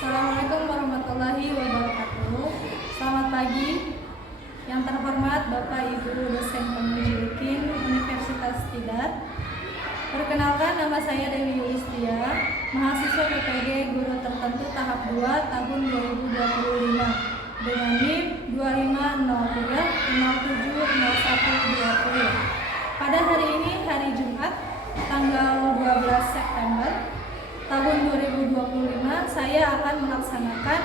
Assalamualaikum warahmatullahi wabarakatuh. Selamat pagi. Yang terhormat Bapak Ibu dosen Pendidikan Universitas Tidar. Perkenalkan, nama saya Dewi Yulistia, mahasiswa PPG Guru Tertentu tahap 2 tahun 2025 dengan NIM 2503070120. Pada hari ini, hari Jumat, tanggal 12 September tahun 2025, saya akan melaksanakan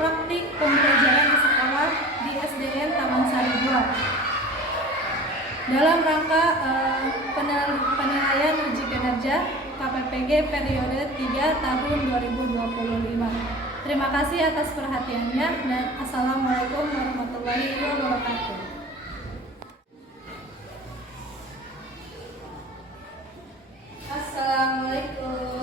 praktik pembelajaran di sekolah di SDN Taman Sari 2 dalam rangka penilaian uji kinerja KPPG periode 3 tahun 2025. Terima kasih atas perhatiannya dan Assalamualaikum warahmatullahi wabarakatuh. Assalamualaikum.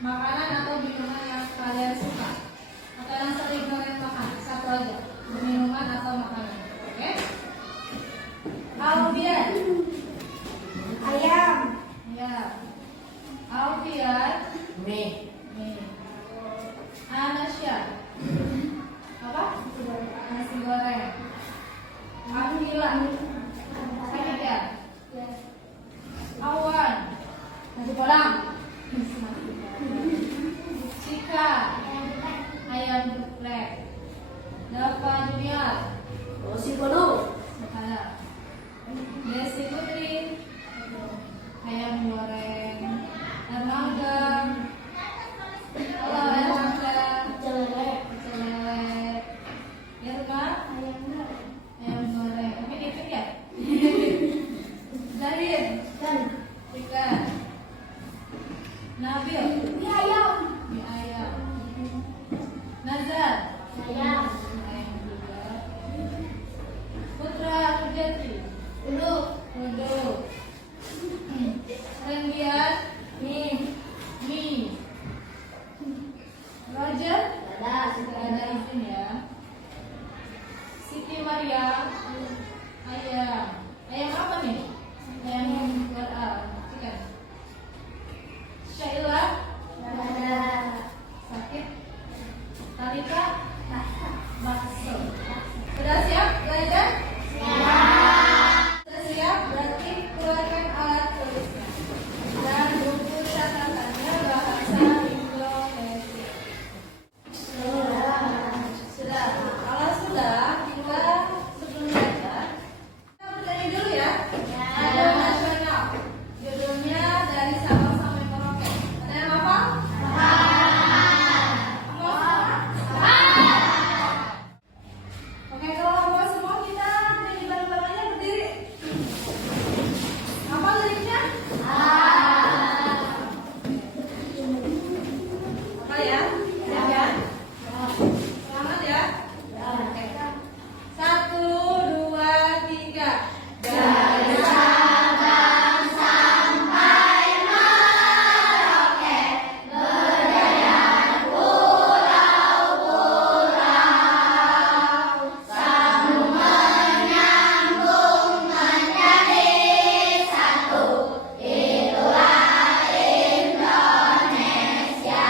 Makanan atau minuman yang kalian suka atau yang sering kalian makan, satu aja, minuman atau makanan. Oke? Alfian, Ayam. ya. Alfian, Mie. Anasya, apa? Nasi goreng. Akila, sakit ya? Awan, nasi padang. Cika, ayam geprek. Dava Junior, Nasi Padang. ada. Desi Putri, ayam goreng. Erlangga, halo Erlangga. Pecel lele. Irma, ayam goreng. Ini dikit ya? Zahir, ikan. Nabil. Mie ayam. Mie ayam. Nazar. Ayam. Ayam juga. Putra Pujati. Uduk. Uduk. Rendian. Mie. Mie. Roger. Dadah. Sudah ada izin ya. Siti Maria. Ayam. Ayam apa nih? Ayam chicken. Syaila. Dadah. Sakit. Talita. Bakso. Sudah siap belajar? Sudah siap? Berarti keluarkan alat tulisnya dan buku catatannya bahasa Indonesia. Sudah. Kalau sudah, kita sebelum belajar, kita bertanya dulu ya. Ada nasional. Judulnya dari Sabang sampai Merauke. Ada yang hafal? Oke, kalau hafal semua kita jadi bareng-bareng aja berdiri. Hafal liriknya? Hafal ya? Siap ya? Selamat ya? Oke. 1, 2, 3. Dari Sabang sampai Merauke, berjaya pulau-pulau, sambung menyambung menjadi satu. Itulah Indonesia.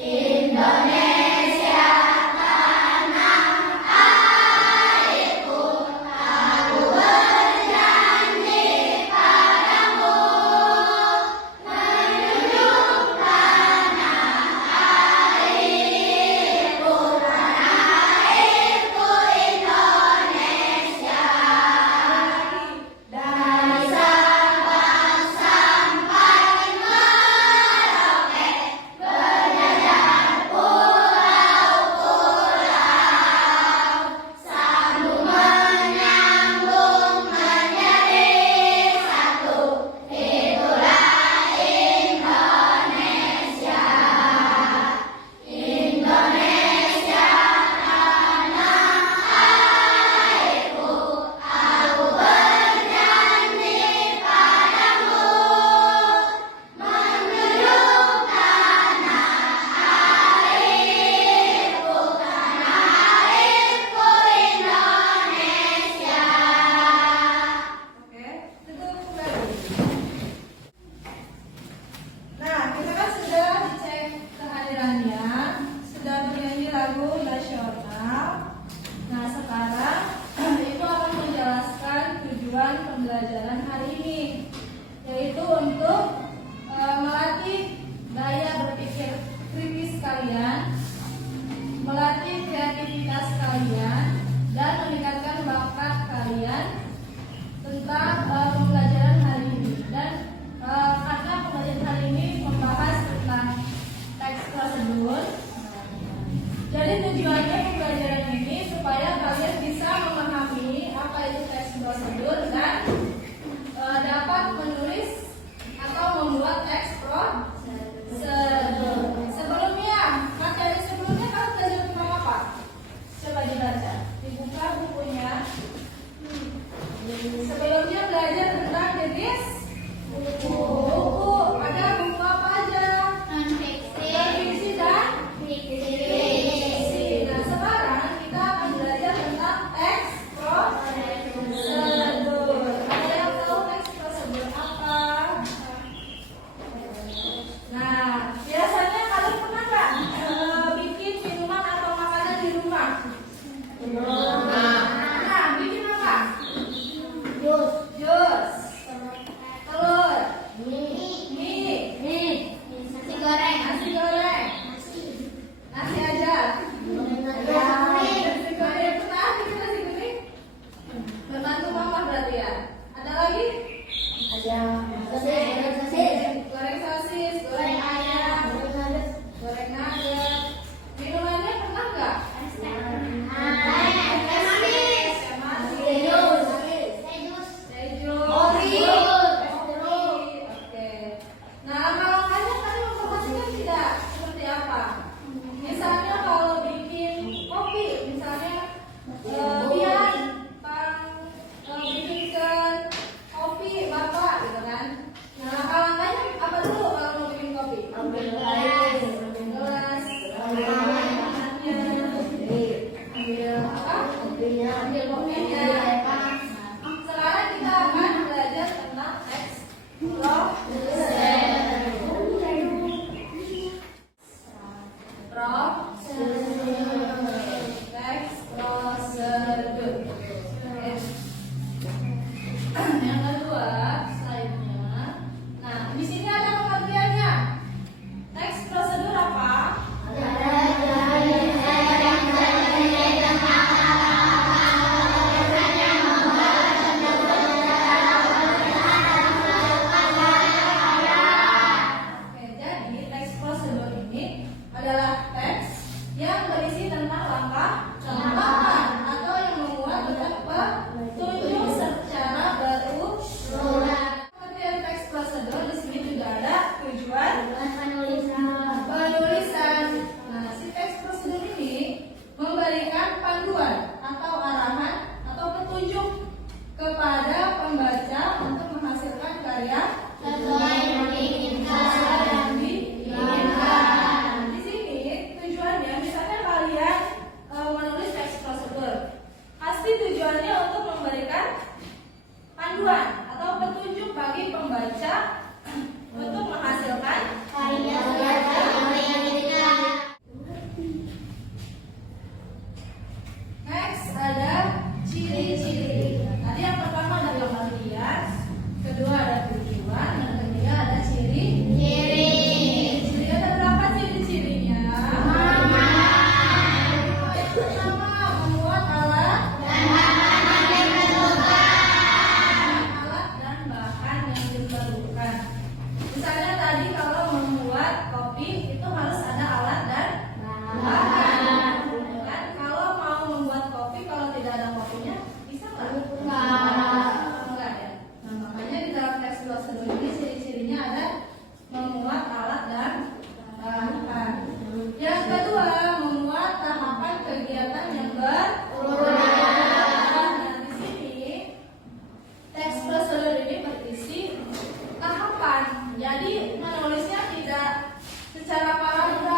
Indonesia tanah airku, aku berjanji padamu, menjunjung tanah airku, Indonesia. Dari Sabang sampai Merauke, berjajar pulau-pulau, sambung menyambung menjadi satu. Itulah Indonesia. Indonesia tanah airku, aku berjanji padamu, menjunjung tanah airku, Indonesia. Oke, tutup kembali. Nah, kita kan sudah dicek kehadirannya, sudah bernyanyi lagu nasional. Nah, sekarang Ibu akan menjelaskan tujuan pembelajaran hari ini, yaitu untuk melatih daya berpikir kritis kalian, melatih kreativitas kalian, dan meningkatkan bakat kalian tentang pembelajaran hari ini. Dan karena pembelajaran hari ini membahas tentang teks prosedur, jadi tujuannya pembelajaran ini supaya kalian bisa memahami apa itu teks prosedur dan dapat menulis atau membuat teks prosedur. Sebelumnya, materi sebelumnya kalian belajar tentang apa? Coba dibaca, dibuka bukunya. Sebelumnya belajar tentang jenis buku. Ada buku apa aja? Non-fiksi dan fiksi. Nah, sekarang kita akan belajar tentang teks prosedur. Ada yang tahu teks prosedur apa? Nah, biasanya kalian pernah nggak bikin minuman atau makanan di rumah? Nah, bikin apa? Jus. Jus, telur, Mie. mie, Nasi goreng. nasi goreng, nasi aja. Nasi goreng pernah bikin nasi goreng? Membantu mama berarti ya. Ada lagi? Ada sosis. Goreng sosis, goreng ayam, goreng nugget. Minumannya pernah nggak? Teh manis. Teh manis. Teh jus. Teh jus. Kopi. Kopi. Oke. Nah, Teks prosedur. Oke. Yang kedua, slide-nya. Nah, di sini ada pengertiannya. Teks prosedur apa? Oke, jadi teks prosedur ini adalah teks yang berisi tentang langkah penerapan atau yang memuat bentuk petunjuk secara berurutan. Pengertian teks prosedur di sini juga ada tujuan penulisan. Nah, si teks prosedur ini memberikan panduan atau arahan atau petunjuk kepada pembaca untuk menghasilkan karya sesuai yang diinginkan. Di sini tujuannya, misalnya kalian menulis teks prosedur, pasti tujuannya untuk memberikan panduan atau petunjuk bagi pembaca untuk menghasilkan karya yang diinginkan. Next ada ciri-ciri. Tadi yang pertama ada pengertian, kedua ada tujuan, dan ketiga ada ciri-ciri. Ciri ada berapa ciri-cirinya? Yang pertama membuat alat dan bahan yang diperlukan. Misalnya tadi kalau membuat kopi itu harus ada alat dan bahan. Kan kalau mau membuat kopi, kalau tidak ada kopinya bisa nggak? Enggak ya. Nah, makanya di dalam teks prosedur ini ciri-cirinya ada memuat alat dan bahan. Yang kedua, memuat tahapan kegiatan yang berurutan. Nah, di sini teks prosedur ini berisi tahapan. Jadi menulisnya tidak secara paragraf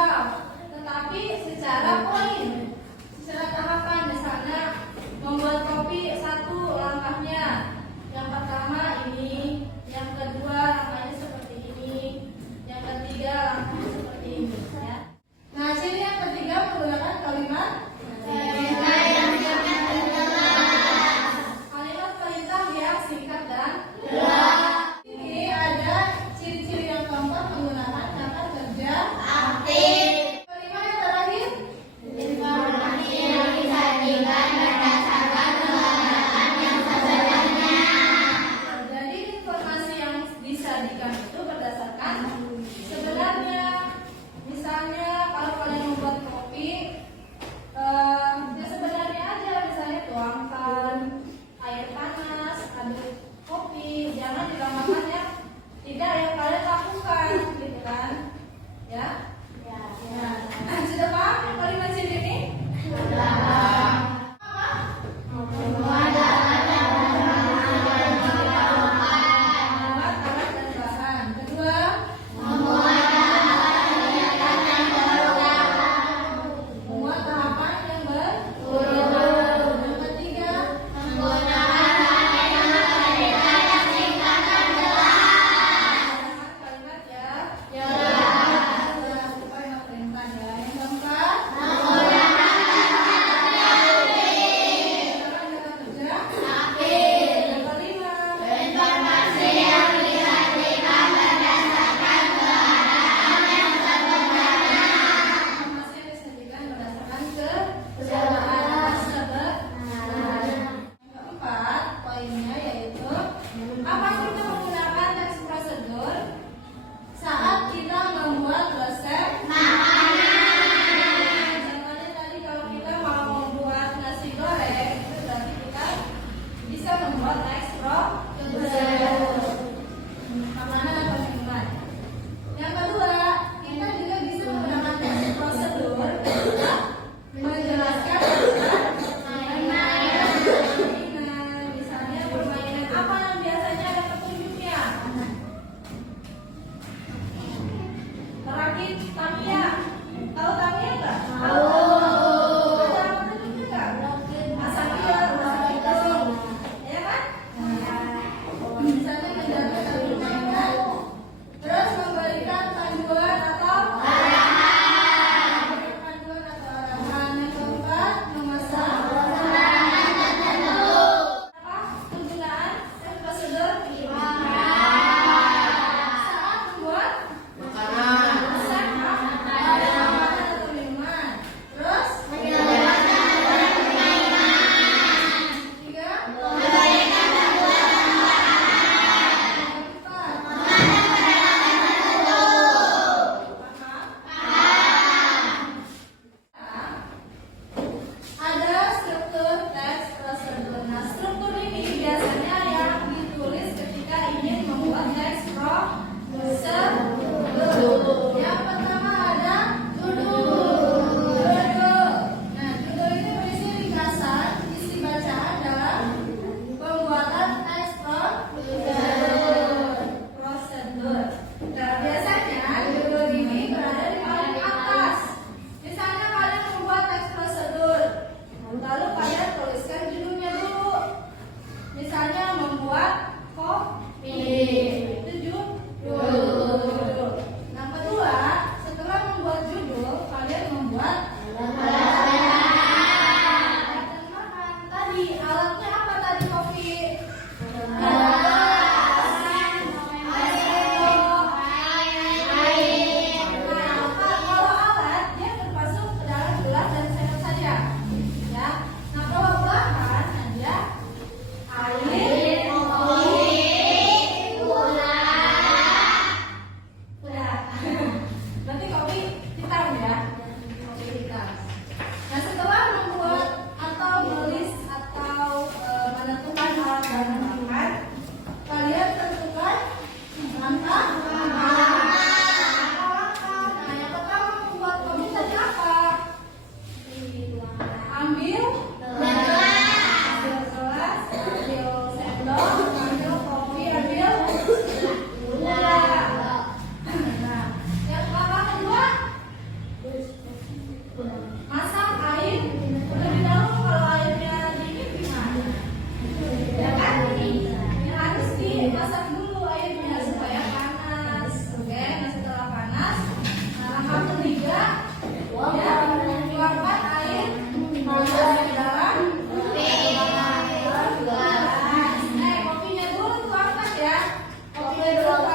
2020